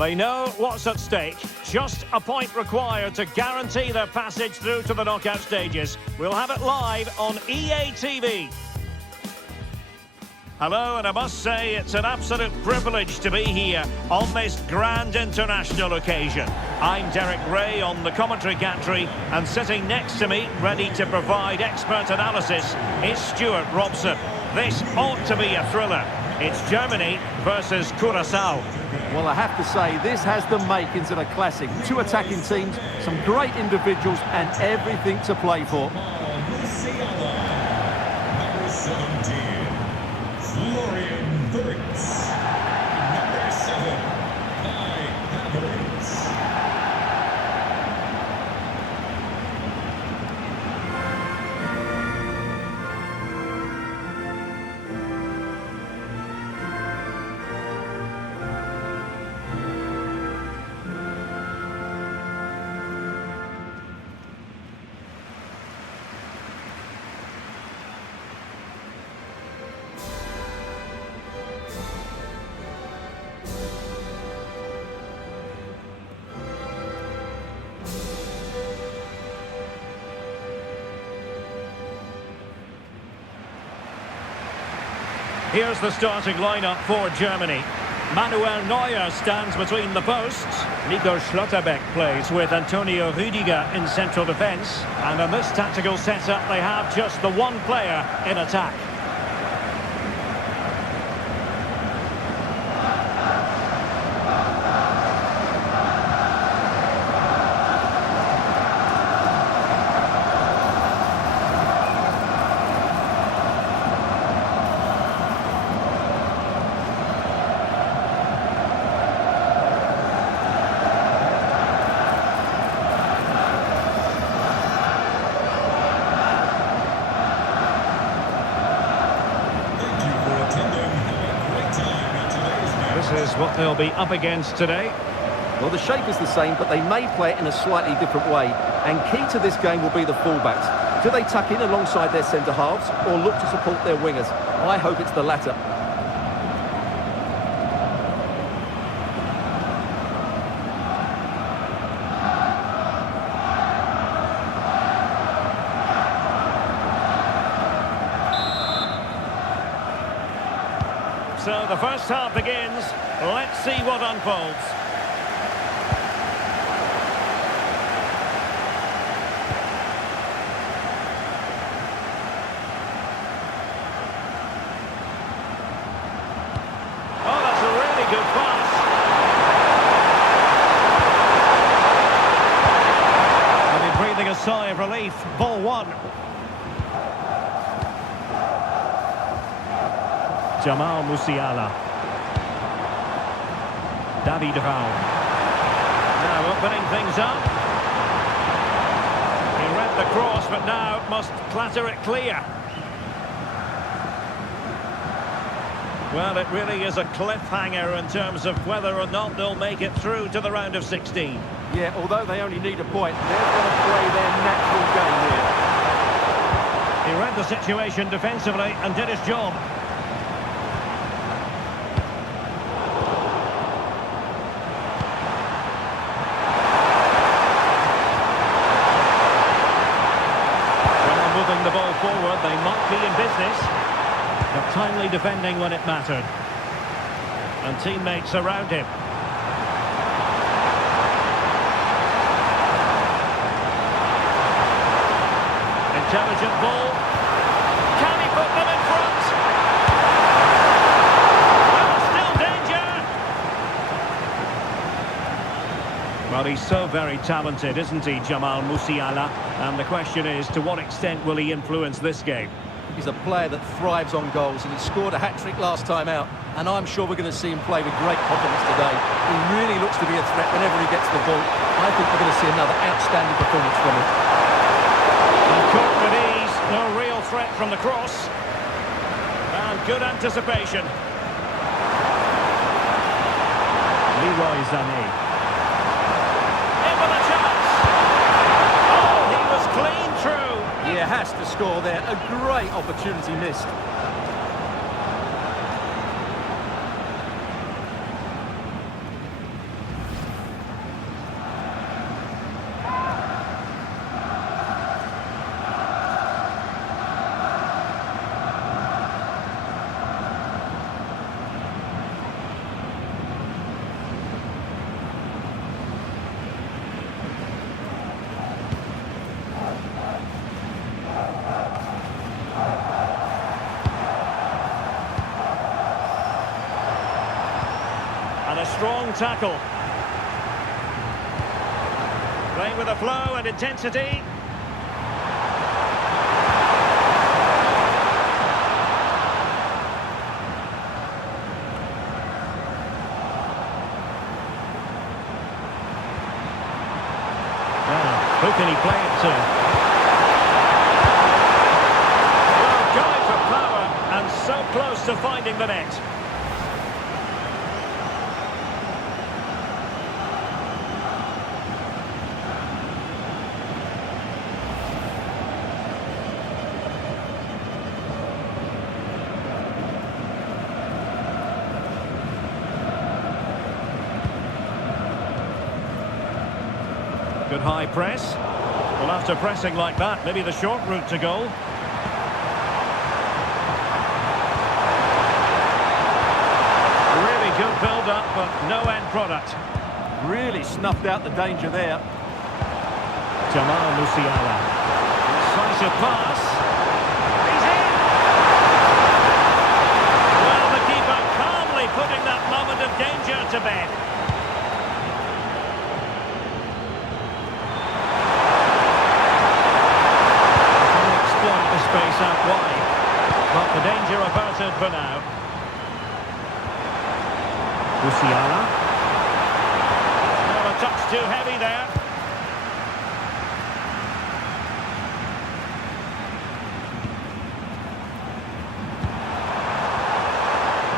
They know what's at stake. Just a point required to guarantee their passage through to the knockout stages. We'll have it live on EA TV. Hello, and I must say it's an absolute privilege to be here on this grand international occasion. I'm Derek Ray on the commentary gantry, and sitting next to me, ready to provide expert analysis, is Stuart Robson. This ought to be a thriller. It's Germany versus Curaçao. Well, I have to say, this has the makings of a classic. Two attacking teams, some great individuals, and everything to play for. Here's the starting lineup for Germany. Manuel Neuer stands between the posts. Nico Schlotterbeck plays with Antonio Rüdiger in central defence. And in this tactical setup, they have just the one player in attack. This is what they'll be up against today. Well, the shape is the same, but they may play it in a slightly different way. And key to this game will be the fullbacks. Do they tuck in alongside their centre-halves or look to support their wingers? I hope it's the latter. So the first half begins. Let's see what unfolds. Oh, that's a really good pass. And he's breathing a sigh of relief. Ball one. Jamal Musiala. David Raum. Now opening things up. He read the cross, but now must clatter it clear. Well, it really is a cliffhanger in terms of whether or not they'll make it through to the round of 16. Yeah, although they only need a point, they're going to play their natural game here. He read the situation defensively and did his job. Moving the ball forward, they might be in business. But timely defending when it mattered. And teammates around him. Intelligent ball. Can he put them in front? Well, still danger. Well, he's so very talented, isn't he, Jamal Musiala? And the question is, to what extent will he influence this game? He's a player that thrives on goals, and he scored a hat-trick last time out. And I'm sure we're going to see him play with great confidence today. He really looks to be a threat whenever he gets the ball. I think we're going to see another outstanding performance from him. And caught with ease, no real threat from the cross. And good anticipation. Leroy Sané. In with a chance. Oh, he was clean through. He has to score there. A great opportunity missed. And a strong tackle. Playing with a flow and intensity. Who can he play it to? Well, going for power and so close to finding the net. Good high press. Well, after pressing like that, maybe the short route to goal. Really good build-up, but no end product. Really snuffed out the danger there. Jamal Musiala. Decisive pass. He's in! Well, the keeper calmly putting that moment of danger to bed. Space out wide, but the danger averted for now. Musiala. Oh, a touch too heavy there.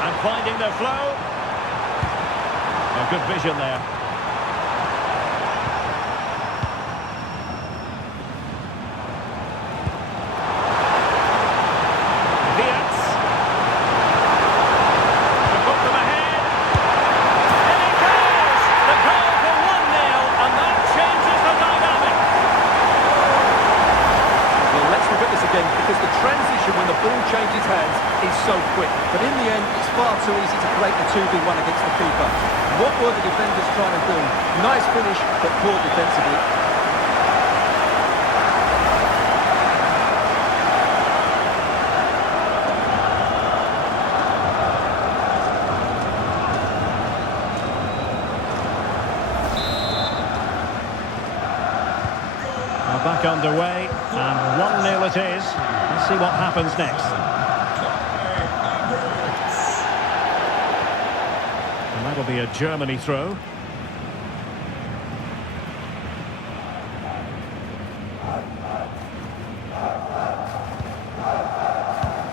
And finding the flow. A good vision there. Because the transition when the ball changes hands is so quick. But in the end, it's far too easy to create the 2v1 against the keeper. What were the defenders trying to do? Nice finish, but poor defensively. Back underway, and 1-0 it is. Let's see what happens next. And that'll be a Germany throw.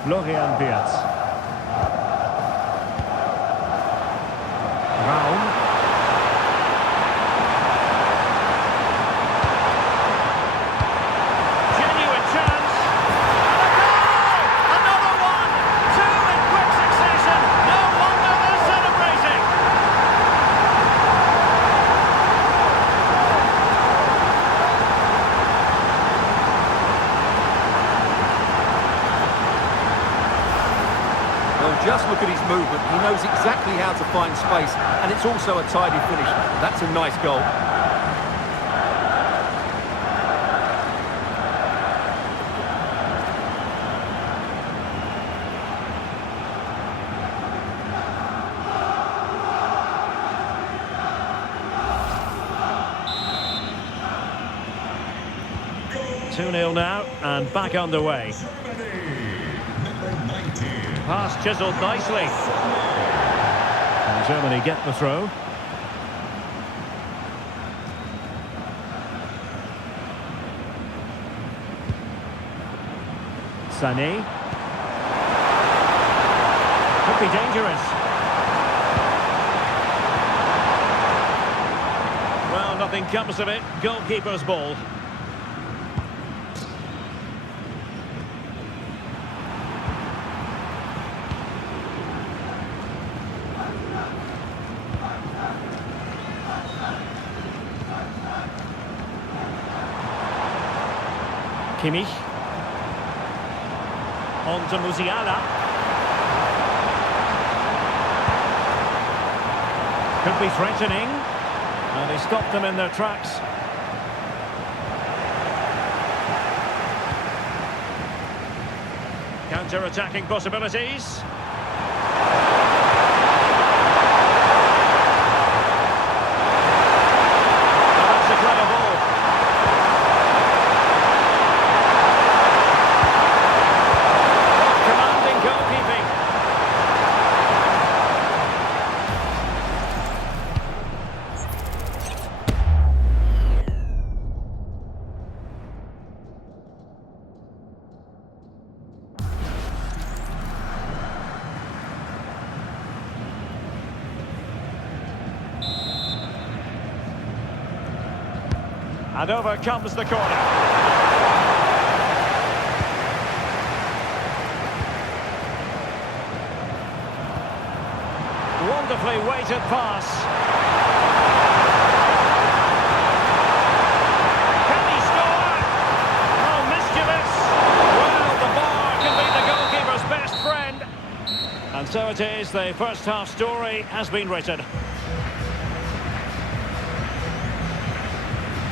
Florian Wirtz. Raum. Just look at his movement. He knows exactly how to find space, and it's also a tidy finish. That's a nice goal. Two 2-0 now, and back underway. Pass chiselled nicely. And Germany get the throw. Sané. Could be dangerous. Well, nothing comes of it. Goalkeeper's ball. Kimmich. On to Musiala. Could be threatening. And he stopped them in their tracks. Counter-attacking possibilities. And over comes the corner. Wonderfully weighted pass. Can he score? Oh, mischievous. Well, the bar can be the goalkeeper's best friend. And so it is, the first half story has been written.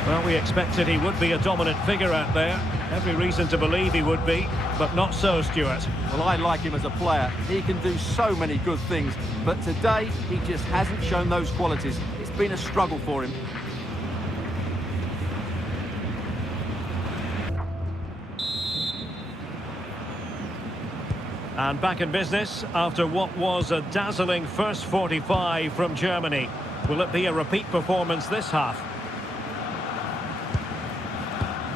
Well, we expected he would be a dominant figure out there. Every reason to believe he would be, but not so, Stuart. Well, I like him as a player. He can do so many good things, but today he just hasn't shown those qualities. It's been a struggle for him. And back in business after what was a dazzling first 45 from Germany. Will it be a repeat performance this half?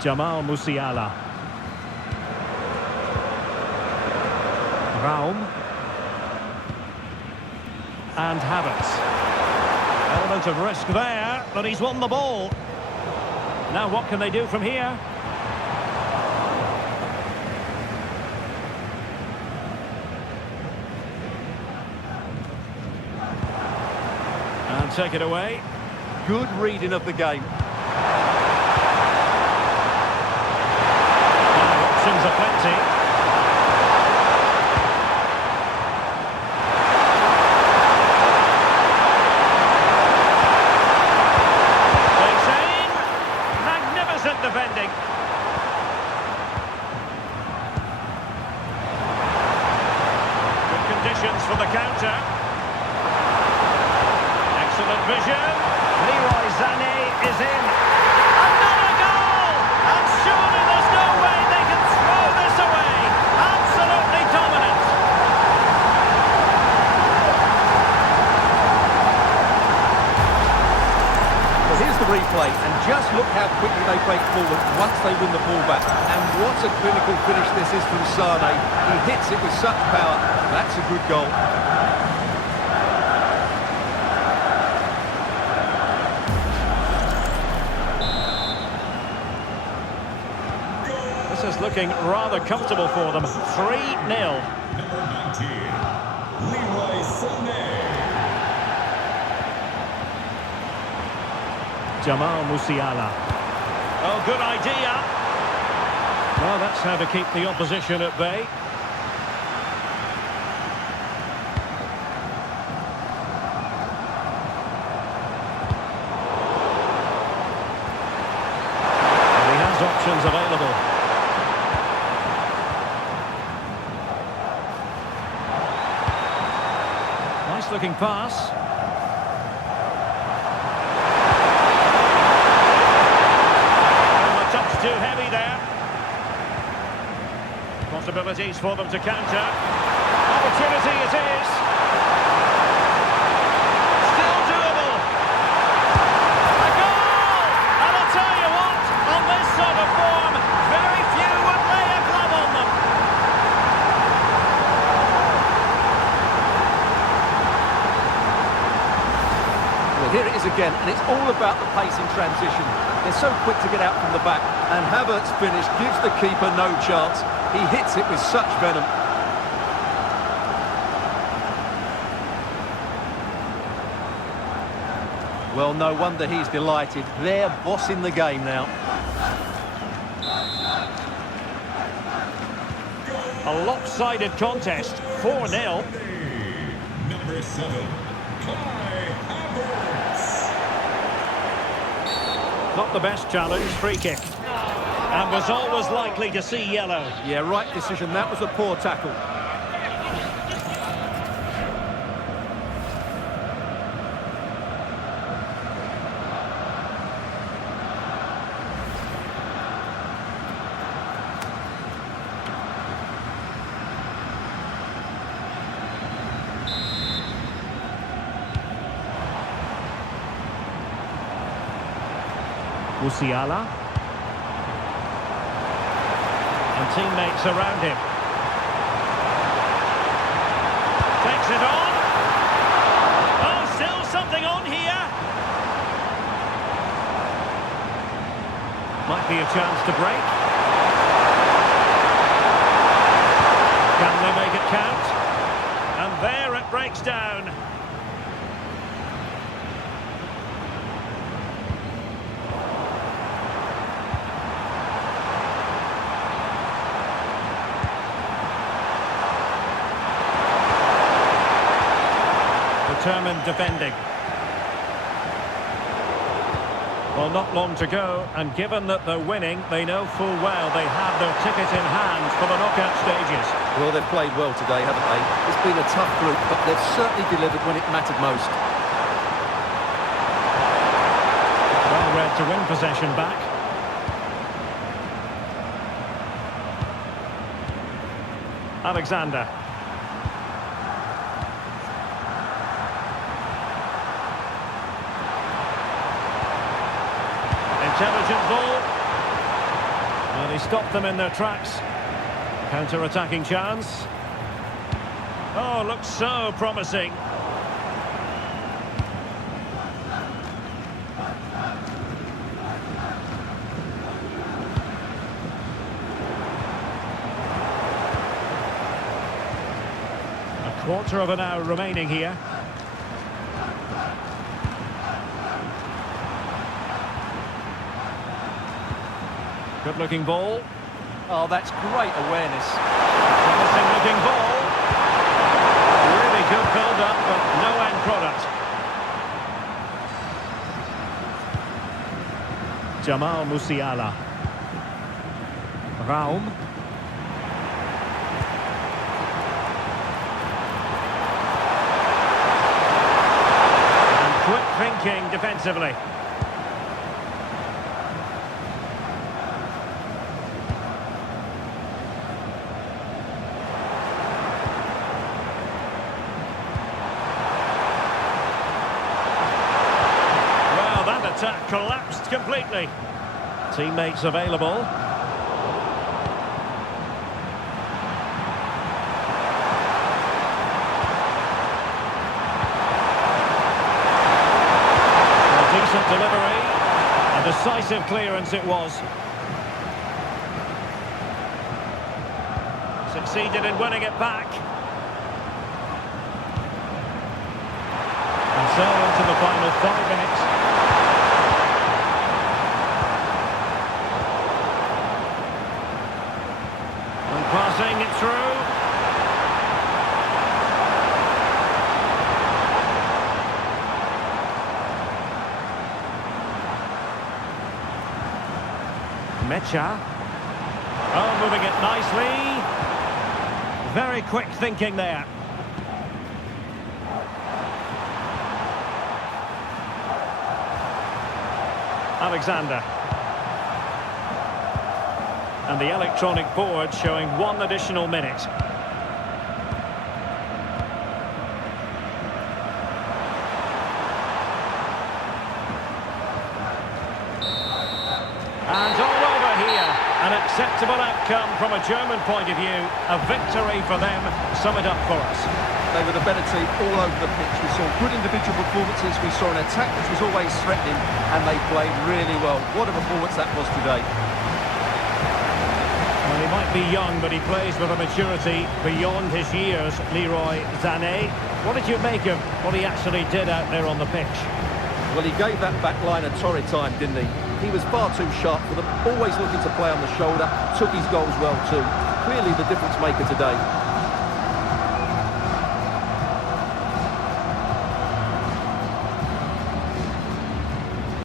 Jamal Musiala. Raum. And Havertz. Element of risk there, but he's won the ball. Now what can they do from here? And take it away. Good reading of the game. Options are plenty. Takes aim. Magnificent defending. Good conditions for the counter. Excellent vision. Leroy Sané is in. Another goal! And surely there's no way they can throw this away. Absolutely dominant. Well, here's the replay, and just look how quickly they break forward once they win the ball back. And what a clinical finish this is from Sané. He hits it with such power. That's a good goal. This is looking rather comfortable for them. 3-0. Number 19, Leroy Sané. Jamal Musiala. Oh, good idea. Well, that's how to keep the opposition at bay. And he has options available. Nice looking pass. Too heavy there. Possibilities for them to counter. Opportunity it is. Still doable. A goal! And I'll tell you what, on this sort of form, very few would lay a glove on them. Well, here it is again, and it's all about the pace in transition. They're so quick to get out from the back, and Havertz's finish gives the keeper no chance. He hits it with such venom. Well, no wonder he's delighted. They're bossing the game now. A lopsided contest, 4-0. Number 7, Not the best challenge, free kick. And was always likely to see yellow. Yeah, right decision. That was a poor tackle. Musiala. And teammates around him. Takes it on. Oh, still something on here. be a chance to break. Can they make it count? And there it breaks down. Determined defending. Well, not long to go, and given that they're winning, they know full well they have their ticket in hand for the knockout stages. Well, they've played well today, haven't they? It's been a tough group, but they've certainly delivered when it mattered most. Well read to win possession back. Alexander. Intelligent ball. And he stopped them in their tracks. Counter-attacking chance. Oh, looks so promising. A quarter of an hour remaining here. Good-looking ball. Oh, that's great awareness. Promising-looking ball. Really good build-up, but no end product. Jamal Musiala. Raum. And quick thinking defensively. Attack collapsed completely. Teammates available. A decent delivery. A decisive clearance it was. Succeeded in winning it back. And so into the final 5 minutes. Passing it through. Mecha. Oh, moving it nicely. Very quick thinking there. Alexander. And the electronic board showing 1 additional minute. And all over here. An acceptable outcome from a German point of view. A victory for them. Sum it up for us. They were the better team all over the pitch. We saw good individual performances. We saw an attack which was always threatening. And they played really well. What a performance that was today. Well, he might be young, but he plays with a maturity beyond his years, Leroy Sané. What did you make of what he actually did out there on the pitch? Well, he gave that back line a torrid time, didn't he? He was far too sharp for them, always looking to play on the shoulder, took his goals well too. Clearly the difference maker today.